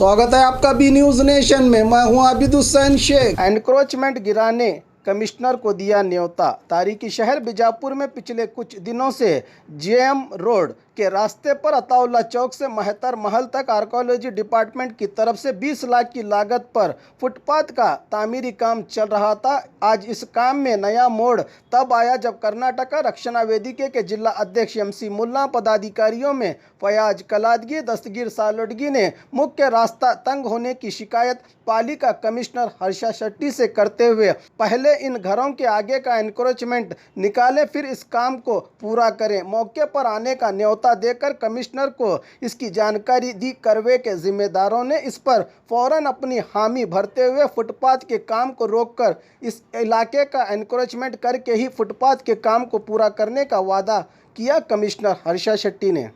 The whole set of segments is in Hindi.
स्वागत है आपका बी न्यूज नेशन में। मैं हूं आबिद हुसैन शेख। एनक्रोचमेंट गिराने कमिश्नर को दिया न्योता। तारीखी शहर बीजापुर में पिछले कुछ दिनों से जेएम रोड के रास्ते पर अताउल्ला चौक से महतर महल तक आर्कोलॉजी डिपार्टमेंट की तरफ से 20 लाख की लागत पर फुटपाथ का तामीरी काम चल रहा था। आज इस काम में नया मोड़ तब आया जब कर्नाटक रक्षणा वेदिके के जिला अध्यक्ष एमसी मुल्ला, पदाधिकारियों में फयाज कलादगी, दस्तगीर सालोडगी ने मुख्य रास्ता तंग होने की शिकायत पालिका कमिश्नर हर्षा शेट्टी से करते हुए पहले इन घरों के आगे का एनक्रोचमेंट निकालें, फिर इस काम को पूरा करें। मौके पर आने का न्योता देकर कमिश्नर को इसकी जानकारी दी। करवे के जिम्मेदारों ने इस पर फौरन अपनी हामी भरते हुए फुटपाथ के काम को रोककर इस इलाके का एनक्रोचमेंट करके ही फुटपाथ के काम को पूरा करने का वादा किया। कमिश्नर हर्षा शेट्टी ने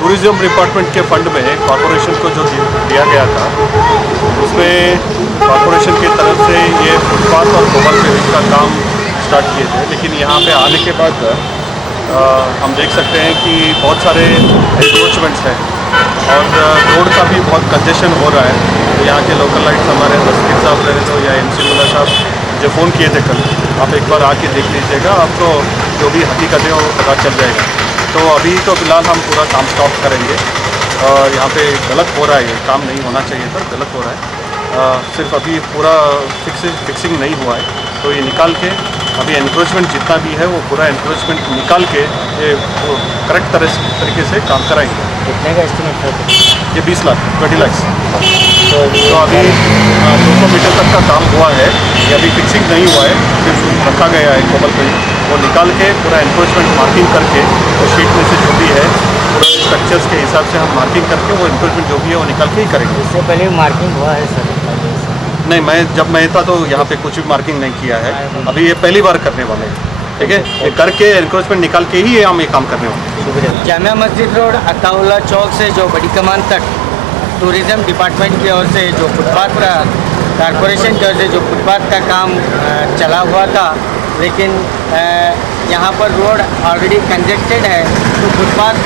टूरिज्म डिपार्टमेंट के फंड में कॉरपोरेशन को जो दिया गया था उसमें कॉरपोरेशन की तरफ से ये फुटपाथ और ओवर ब्रिज का काम स्टार्ट किए थे। लेकिन यहाँ पे आने के बाद हम देख सकते हैं कि बहुत सारे एनक्रोचमेंट्स हैं और रोड का भी बहुत कंजेशन हो रहा है। तो यहाँ के लोकल लाइट्स हमारे दस्तगीर साहब रहे तो या एमसी मुल्ला साहब जो फ़ोन किए थे कल, आप एक बार आके देख लीजिएगा, आपको जो भी हकीकत है वो पता चल जाएगा। तो अभी तो फिलहाल हम पूरा काम स्टॉप करेंगे। यहाँ पे गलत हो रहा है, ये काम नहीं होना चाहिए था, गलत हो रहा है। सिर्फ अभी पूरा फिक्सिंग नहीं हुआ है, तो ये निकाल के अभी एनक्रोचमेंट जितना भी है वो पूरा एनक्रोचमेंट निकाल के ये करेक्ट तरीके से काम कराएंगे। कितने का एस्टिमेट है? ये 20 लाख 20 लाख। तो अभी 200 मीटर तक का काम हुआ है, ये अभी फिक्सिंग नहीं हुआ है, सिर्फ रखा गया है कोमल पे। वो निकाल के पूरा एनक्रोचमेंट मार्किंग करके वो शीट में से जो भी है पूरा स्ट्रक्चर्स के हिसाब से हम मार्किंग करके वो एनक्रोचमेंट जो भी है वो निकाल के ही करेंगे। इससे पहले मार्किंग हुआ है सर? नहीं, जब मैं था तो यहाँ पे कुछ भी मार्किंग नहीं किया है। अभी ये पहली बार करने वाले हैं, ठीक है। ये करके एनक्रोचमेंट निकाल के ही हम ये काम करने वाले हैं। जामिया मस्जिद रोड अताउल्ला चौक से जो बड़ी कमान तक टूरिज़्म डिपार्टमेंट की ओर से जो फुटपाथ का कॉरपोरेशन की ओर से जो फुटपाथ का काम चला हुआ था, लेकिन यहाँ पर रोड ऑलरेडी कंजेस्टेड है, तो फुटपाथ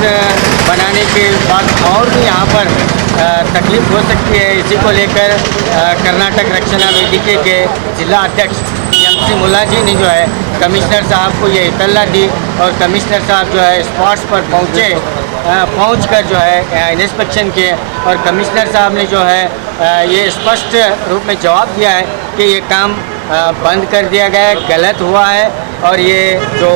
बनाने के बाद और भी यहाँ पर तकलीफ हो सकती है। इसी को लेकर कर्नाटक रक्षणा वेदिके के जिला अध्यक्ष एमसी मुल्ला जी ने जो है कमिश्नर साहब को ये इतला दी और कमिश्नर साहब जो है स्पॉट्स पर पहुंचकर जो है इंस्पेक्शन किए और कमिश्नर साहब ने जो है ये स्पष्ट रूप में जवाब दिया है कि ये काम बंद कर दिया गया है, गलत हुआ है और ये जो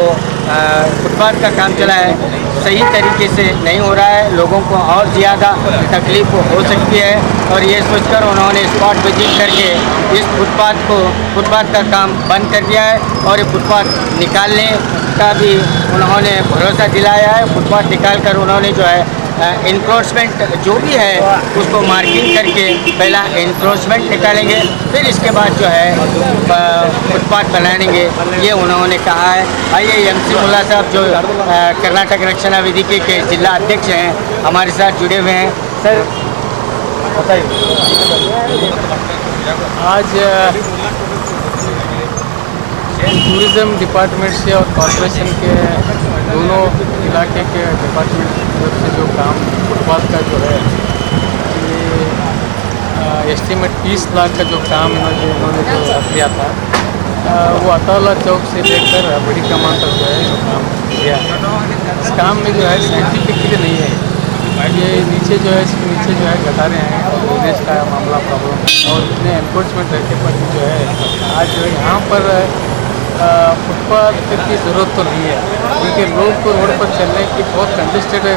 फुटपाथ का काम चला है सही तरीके से नहीं हो रहा है, लोगों को और ज़्यादा तकलीफ हो सकती है। और ये सोचकर उन्होंने स्पॉट विजिट करके इस फुटपाथ का काम बंद कर दिया है और ये फुटपाथ निकालने का भी उन्होंने भरोसा दिलाया है। फुटपाथ निकाल कर उन्होंने जो है इंक्रोचमेंट जो भी है उसको मार्किंग करके पहला इंक्रोचमेंट निकालेंगे, फिर इसके बाद जो है फुटपाथ बनाएंगे, ये उन्होंने कहा है। आइए एमसी मुल्ला साहब जो कर्नाटक रक्षणा वेदिके के जिला अध्यक्ष हैं हमारे साथ जुड़े हुए हैं। सर बताइए। आज टूरिज़्म डिपार्टमेंट से और कॉरपोरेशन के दोनों इलाके के डिपार्टमेंट की तरफ से जो काम फुटपाथ का जो है ये एस्टीमेट 30 लाख का जो काम इन्होंने जो रख लिया था, वो अताउल्ला चौक से लेकर बड़ी कमान तक जो है काम किया है। इस काम में जो है साइंटिफिकली नहीं है, ये नीचे जो है इसके नीचे जो है गटारें हैं और ड्रेनेज का मामला प्रॉब्लम और इतने एनक्रोचमेंट रहने पर जो है आज जो है यहाँ पर फुटपाथ की ज़रूरत तो नहीं है, क्योंकि लोग को रोड पर चलने की बहुत कंजेस्टेड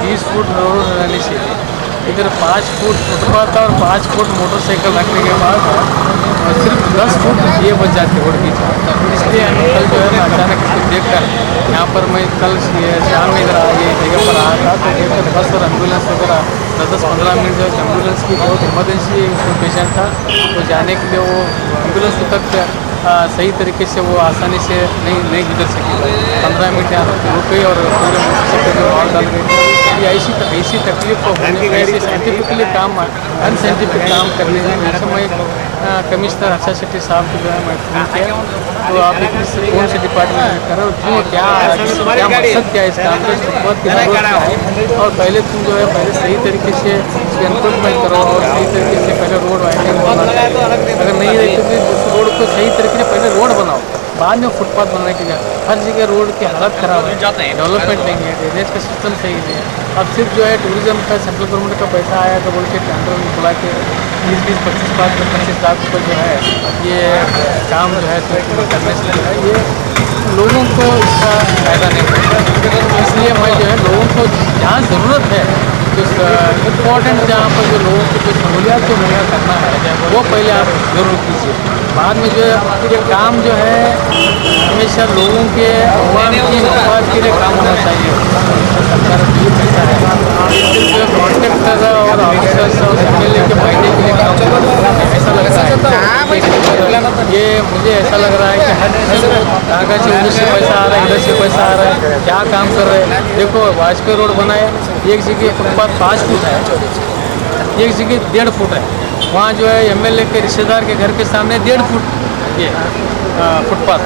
20 फुट रोड रहनी चाहिए। इधर 5 फुट फुटपाथ और 5 फुट मोटरसाइकिल रखने के बाद सिर्फ 10 फुट ये बच जाती रोड की जगह। इसलिए हम कल जो है मैं अचानक इसको देख कर यहाँ पर मैं कल शाम में इधर ये जगह पर आया था तो देखकर बस और एम्बुलेंस वगैरह 10-15 मिनट जो एम्बुलेंस की बहुत इमरजेंसी पेशेंट था तो जाने के लिए वो एम्बुलेंस तक सही तरीके से वो आसानी से नहीं गुजर सकी। 15 मिनट यहाँ रुक गई और पूरे मोटरसाइकिल में माल डाल गई। ये ऐसी तकलीफ को होने पर ऐसे साइंटिफिकली काम अनसाइंटिफिक काम करने में जैसे मैं कमिश्नर हर्षा शेट्टी साहब को जो है मैं फ़ोन किया तो आप कौन से डिपार्टमेंट में कर रहे हो, क्यों, क्या मकसद क्या है इस काम का, बहुत की ज़रूरत है और पहले तुम जो है पहले सही तरीके से इसकी एनक्रोचमेंट करो और सही तरीके से पहले रोड वाइडनिंग होना चाहिए। अगर नहीं रही तो उस रोड को सही तरीके से पहले रोड बनाओ, बाद में फुटपाथ बनाने की जगह हर जगह रोड की हालत ख़राब है, डेवलपमेंट नहीं है, ड्रेनेज का सिस्टम सही नहीं है। अब सिर्फ जो है टूरिज़्म का सेंट्रल गवर्नमेंट का पैसा आया तो बोल के टेंडर बुला के 20-25 लाख रुपये जो है ये काम जो है तो करने से जो है ये लोगों को इसका फ़ायदा नहीं होगा। इसलिए मैं जो है लोगों को जहाँ ज़रूरत है जो इम्पोर्टेंट जहाँ पर जो लोगों को जो सहूलियात को मुहैया करना है वो पहले आप ज़रूर कीजिए। बाद में जो है ये काम जो है हमेशा लोगों के आवाम की मफाद के लिए काम होना चाहिए। सरकार की ये पैसा है सिर्फ जो कॉन्ट्रैक्टर और ऑफिसर्स और MLA के फायदे के लिए काम करना है ऐसा लगता है। ये मुझे ऐसा लग रहा है कि हर कागज से उधर से पैसा आ रहा है, इधर से पैसा आ रहा है, क्या काम कर रहे हैं। देखो वाजपेयी रोड बनाया, एक जगह फुटपाथ 5 फुट है, एक जगह 1.5 फुट है, वहाँ जो है MLA के रिश्तेदार के घर के सामने 1.5 फुट ये फुटपाथ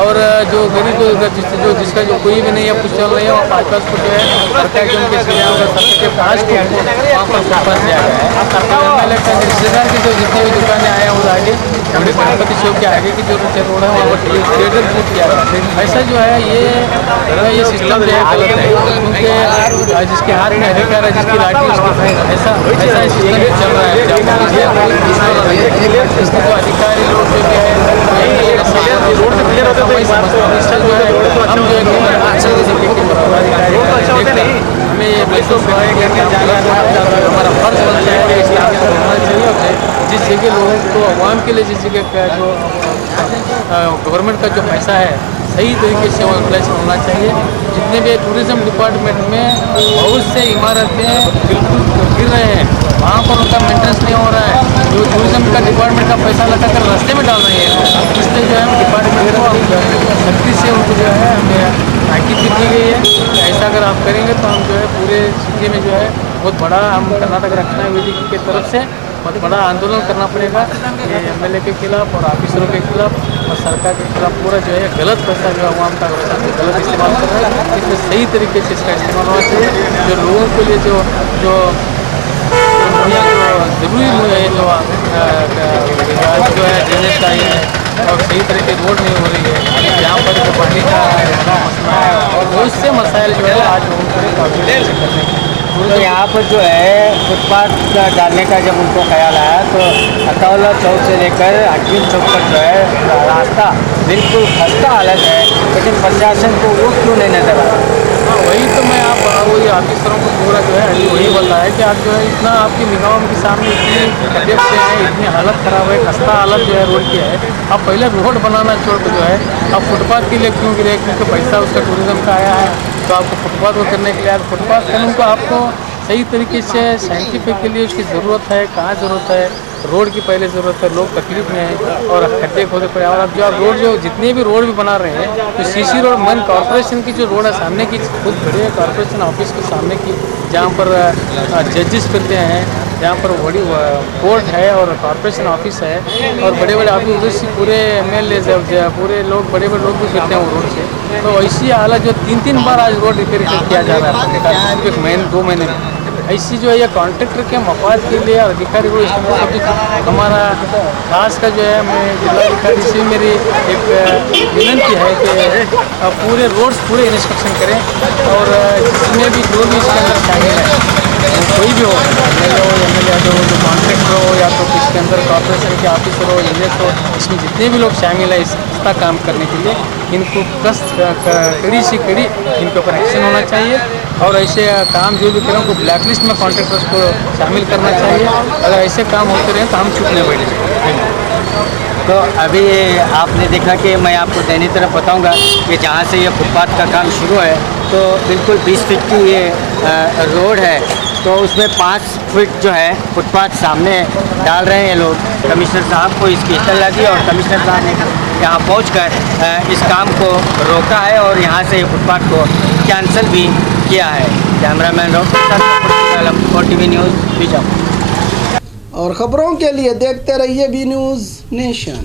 और जो गरीब जिसका जो कोई भी नहीं है कुछ चल रही है वहाँ 5-5 फुट जो है सरकार के उनके सबके 5 फुट वहाँ पर फुटपाथ दिया गया है। MLA का रिश्तेदार की जो जितनी भी दुकानें आए हैं उस आगे गणपति चौक के आगे की जो रोड है वहाँ पर 1.5 फुट किया गया। ऐसा जो है ये सिस्टम जो है गलत है, क्योंकि जिसके हाथ में अधिकार है जिसकी लाठी उसके ऐसा सिस्टम चल रहा है। इसके जो अधिकारी लोग जो है रोड से क्लियर होता है इससे जो है हम जो है हमें ये महसूस हो है कि हमारा फर्ज बनता है कि इस काम से होना चाहिए और जिस जगह लोगों को आवाम के लिए जिस जगह का जो गवर्नमेंट का जो पैसा है सही तरीके से वो यूटिलाइजेशन होना चाहिए। जितने भी टूरिज़्म डिपार्टमेंट में बहुत से इमारतें बिल्कुल गिर रहे हैं, वहाँ पर उनका मेंटेनेंस नहीं हो रहा है, जो टूरिज़्म का डिपार्टमेंट का पैसा लगा कर रास्ते में डाल रहे हैं। इसलिए जो है हम डिपार्टमेंट को सख्ती से उनको जो है हमें ताकीद भी की गई है कि ऐसा अगर आप करेंगे तो हम जो है पूरे सिटी में जो है बहुत बड़ा हम कर्नाटक रक्षा वेदी की तरफ से बहुत बड़ा आंदोलन करना पड़ेगा ये MLA के खिलाफ और ऑफिसरों के खिलाफ और सरकार के खिलाफ। पूरा जो है गलत पैसा जो आवाम का गलत इस्तेमाल कर रहा है, इसमें सही तरीके से इसका इस्तेमाल होना चाहिए। जो लोगों के लिए जो ज़रूरी है जो है ड्रेनेज का ही है और सही तरीके रोड नहीं हो रही है, यहाँ पर जो पानी का मसला है और बहुत से मसाइल जो है आज लोगों को काफ़ी करने की। तो यहाँ पर जो है फुटपाथ डालने का जब उनको ख्याल आया तो अताउल्ला चौक से लेकर हकीम चौक तक जो है रास्ता बिल्कुल खस्ता हालत है, लेकिन प्रशासन को वो क्यों नहीं नजर आ रहा? हाँ वही तो मैं आप वही ऑफिसरों को पूरा जो है अभी वही बताया कि आप जो है इतना आपकी निगाहों के सामने इतनी गड्ढे से है, इतनी हालत ख़राब है, खस्ता हालत जो है रोड की है। आप पहले रोड बनाना छोड़ के जो है आप फुटपाथ के लिए क्यों गिरे, क्योंकि पैसा उसका टूरिज़्म का आया है तो आपको फुटपाथ को करने के लिए फुटपाथ करने को आपको सही तरीके से साइंटिफिक के लिए उसकी ज़रूरत है, कहाँ ज़रूरत है, रोड की पहले ज़रूरत है, लोग तकलीफ में हैं और खड्डे खोदे पड़े। और अब जो आप रोड जो जितने भी रोड भी बना रहे हैं तो CC रोड मन कॉर्पोरेशन की जो रोड है सामने की खुद बड़ी है, कॉर्पोरेशन ऑफिस के सामने की जहाँ पर जजेस फिरते हैं, जहाँ पर बड़ी कोर्ट है और कॉर्पोरेशन ऑफिस है और बड़े बड़े ऑफिस उधर से पूरे MLA पूरे लोग बड़े बड़े लोग भी फिरते हैं वो रोड से। तो ऐसी हालत जो 3-3 बार आज रोड रिपेयर किया जा रहा है 2 महीने में। ऐसी जो है ये कॉन्ट्रैक्टर के मफाद के लिए और अधिकारी को इसमें सब हमारा खास का जो है मैं जिलाधिकारी से मेरी एक विनंती है कि पूरे रोड्स पूरे इंस्पेक्शन करें और जिसमें भी जो भी इसके अंदर शामिल है वो कोई भी हो एमएलए हो जो कॉन्ट्रैक्टर हो या तो इसके अंदर कॉर्पोरेशन के ऑफिसर हो इंजीनियर हो, इसमें जितने भी लोग शामिल है इसका काम करने के लिए इनको कड़ी से कड़ी इनके ऊपर एक्शन होना चाहिए और ऐसे काम जो भी करें उनको ब्लैक लिस्ट में कॉन्ट्रैक्टर्स को शामिल करना चाहिए। अगर ऐसे काम होते रहे तो हम चुप नहीं बैठेंगे। तो अभी आपने देखा कि मैं आपको दैनी तरफ बताऊंगा कि जहाँ से ये फुटपाथ का काम शुरू है तो बिल्कुल 20 फीट की ये रोड है, तो उसमें 5 फीट जो है फुटपाथ सामने डाल रहे हैं ये लोग। कमिश्नर साहब को इसकी इत्तला लगी और कमिश्नर साहब ने यहाँ पहुंचकर इस काम को रोका है और यहाँ से फुटपाथ को कैंसिल भी किया है। कैमरामैन रॉक के साथ OTV न्यूज़ बीजापुर। और ख़बरों के लिए देखते रहिए बी न्यूज़ नेशन।